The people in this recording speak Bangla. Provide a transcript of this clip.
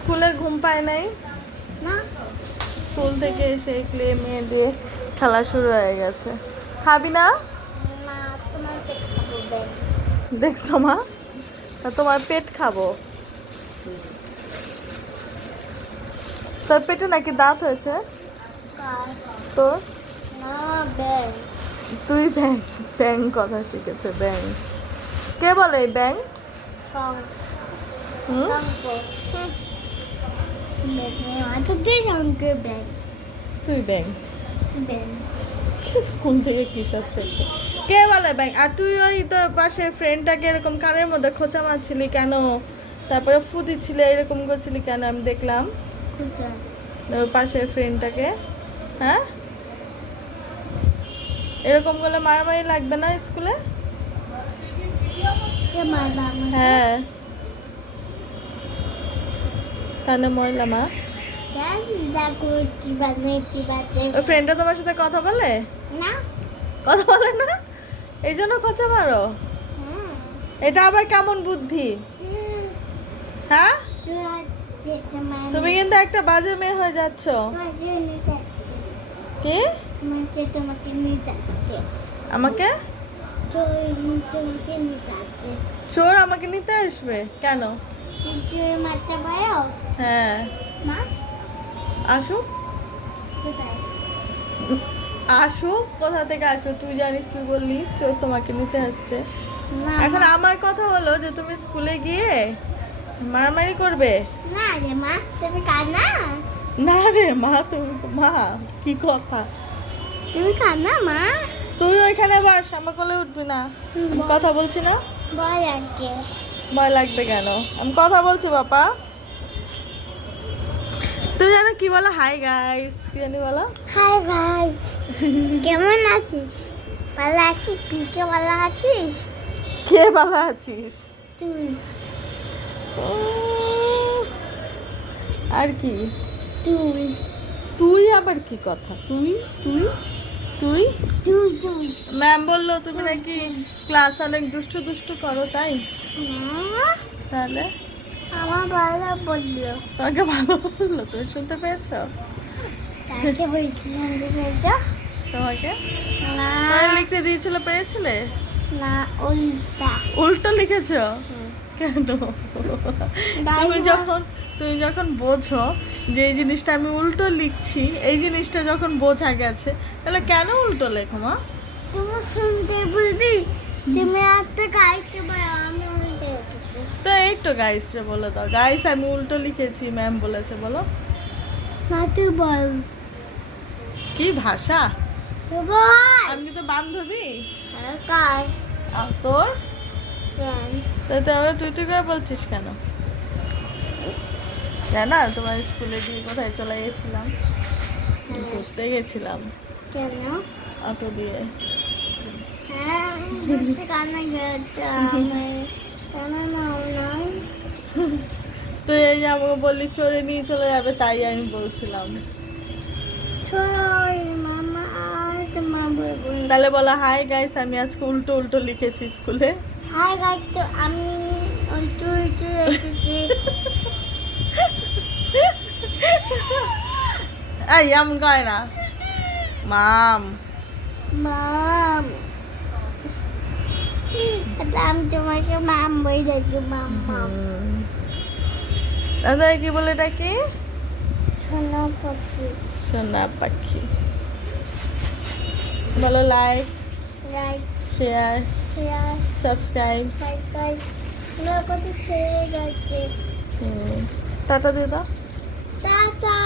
স্কুলে ঘুম পায় নাই? না স্কুল থেকে এসে ক্লে মেয়ে দিয়ে খেলা শুরু হয়ে গেছে। খাবি না? না তোমার পেট খাবো ব্যাং। দেখছো মা, তা তোমার পেট খাবো। তোর পেটে নাকি দাঁত হয়েছে? কার? তোর? না ব্যাং। তুই ব্যাং, ব্যাং কথা শিখেছে ব্যাং। কে বলে এই ব্যাং? কম হুম? শঙ্কর। তো দিয়ে শঙ্কর ব্যাং। তুই ব্যাং। ব্যাং স্কুল থেকে কি সব শেখে? কে বলে ব্যাং? আর তুই ওই তোর পাশের ফ্রেন্ডটাকে এরকম কানের মধ্যে খোঁচা মারছিলি কেন? তারপরে ফুটি ছিল এরকম করছিলি কেন? আমি দেখলাম কোথায়? ওর পাশের ফ্রেন্ডটাকে। হ্যাঁ, এরকম করলে মারামারি লাগবে না স্কুলে? কে মারবা আমাকে? হ্যাঁ, কানে ময়লা মা। দেখ দেখো কি বানাই। ওই ফ্রেন্ডটা তোমার সাথে কথা বলে? না কথা বলে না, এই জন্য খোঁচা মারো? হ্যাঁ এটা আবার কেমন বুদ্ধি? হ্যাঁ, তুই আর যেতে মানে তুমি কিন্তু একটা বাজে মেয়ে হয়ে যাচ্ছ। তোমাকে নিতে আসছে। কি? তোমাকে নিতে আসছে। আমাকে? তোমাকে নিতে আসছে। চোর আমাকে নিতে আসবে কেন? তুই মারতে পারো? হ্যাঁ, মা আসুক। কোথায়? আসুক, কোথা থেকে আসবে তুই জানিস? তুই বললি চোর তোমাকে নিতে আসছে। না এখন আমার কথা হলো যে তুমি স্কুলে গিয়ে মারামারি করবে। না রে মা তুমি কানা? না রে মা, তুমি মা কি কথা? তুমি কানা মা? তুই ওইখানে বস, আমার কোলে উঠবি না। আমি কথা বলছি না? ভয় লাগছে। ভয় লাগবে কেন? আমি কথা বলছি বাবা। তুমি জানো কি বলো? হাই গাইস, কি জানি বলো? হাই ভাই কেমন আছিস? ভালো আছিস? পিকে ভালো আছিস? কে ভালো আছিস? তুই উম, আর কি? তুই তুই আবার কি কথা? তুই তুই তুই তুই তুই ম্যাম বললো তুমি নাকি ক্লাস অনেক দুষ্টু দুষ্টু করো, তাই? না তাহলে আমার ভালো বললো। তোমাকে ভালো বললো? তুমি শুনতে পেয়েছো? তাকে বলছিলাম যে মেয়েটা তোমাকে না মানে লিখতে দিয়েছিল, পেরেছিলে? না ওইটা উল্টো লিখেছো কেন? তুমি দাইমা। যখন তুমি যখন বোঝো যে এই জিনিসটা আমি উল্টো লিখছি, এই জিনিসটা যখন বোঝা গেছে, তাহলে কেন উল্টো লেখো মা? তুমি শুনতে বলবি তুমি একটা গাইতে পারো আমি উল্টে উঠেছি। তো এই তো গাইস রে বলে দাও, গাইস আমি উল্টো লিখেছি, ম্যাম বলেছে, বলো। না তুই বল। কি ভাষা? তুই বল। আমি তো বান্ধবী। কার? আর তোর? কেন? তাই তো আমি তুই তুই করে বলছিস কেন? জানা তোমার স্কুলে দিয়ে কোথায় চলে গেছিলাম? ঘুরতে গেছিলাম কেন? অটো দিয়ে। হ্যাঁ ঘুরতে কান্না গেছে আমি কেন নাও নাই? তুই এই যে আমাকে বললি চড়ে নিয়ে চলে যাবে, তাই আমি বলছিলাম। সরি মামা তোমার বলবো। তাহলে বলো হাই গাইস, আমি আজকে উল্টো উল্টো লিখেছি স্কুলে। হাই গাইস তো আমি উল্টো উল্টো রেখেছি। এই এমন কয় না মাম। মাম আমি তোমাকে মাম বই দেখি মাম মাম। দাদা কি বলে এটা কি? সোনা পাখি। সোনা পাখি। বলো like, right share, share subscribe. সাইকাই আমার কত ছেড়ে গেছে। টাটা দিয়ে দাও। টাটা।